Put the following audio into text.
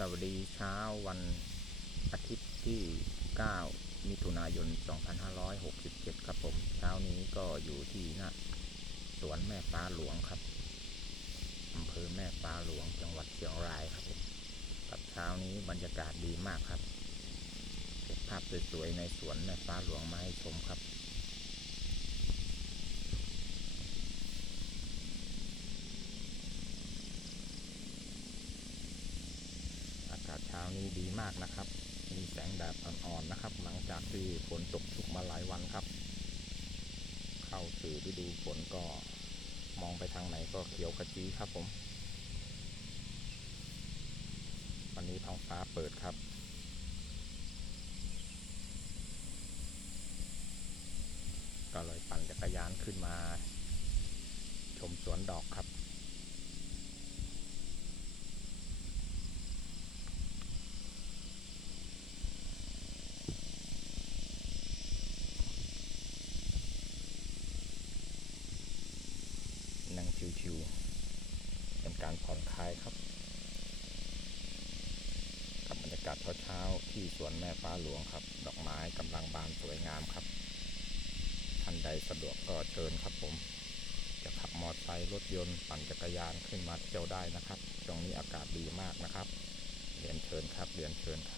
สวัสดีเช้าวันอาทิตย์ที่ 9 มิถุนายน 2567 ครับผม เช้านี้ก็อยู่ที่หน้าสวนแม่ฟ้าหลวงครับอำเภอแม่ฟ้าหลวงจังหวัดเชียงรายครับผมกับเช้านี้บรรยากาศดีมากครับเก็บภาพสวยๆในสวนแม่ฟ้าหลวงมาให้ชมครับ อากาศ เช้านี้ดีมากนะครับ มีแสงแดดอ่อนๆนะครับ หลังจากที่ฝนตกชุกมาหลายวันครับ เข้าสู่ฤดูฝนก็มองไปทางไหนก็เขียวขจีครับผม วันนี้ท้องฟ้าเปิดครับก็เลยปั่นจักรยานขึ้นมา ชมสวนดอกครับ นั่งชิวๆเป็นการผ่อนคลายครับ กับบรรยากาศเช้าๆที่สวนแม่ฟ้าหลวงครับ ดอกไม้กำลังบานสวยงามครับ ท่านใดสะดวกก็เชิญครับผม จะขับมอเตอร์ไซค์รถยนต์ปั่นจักรยานขึ้นมาเที่ยวได้นะครับช่วงนี้อากาศดีมากนะครับเรียนเชิญครับเรียนเชิญครับ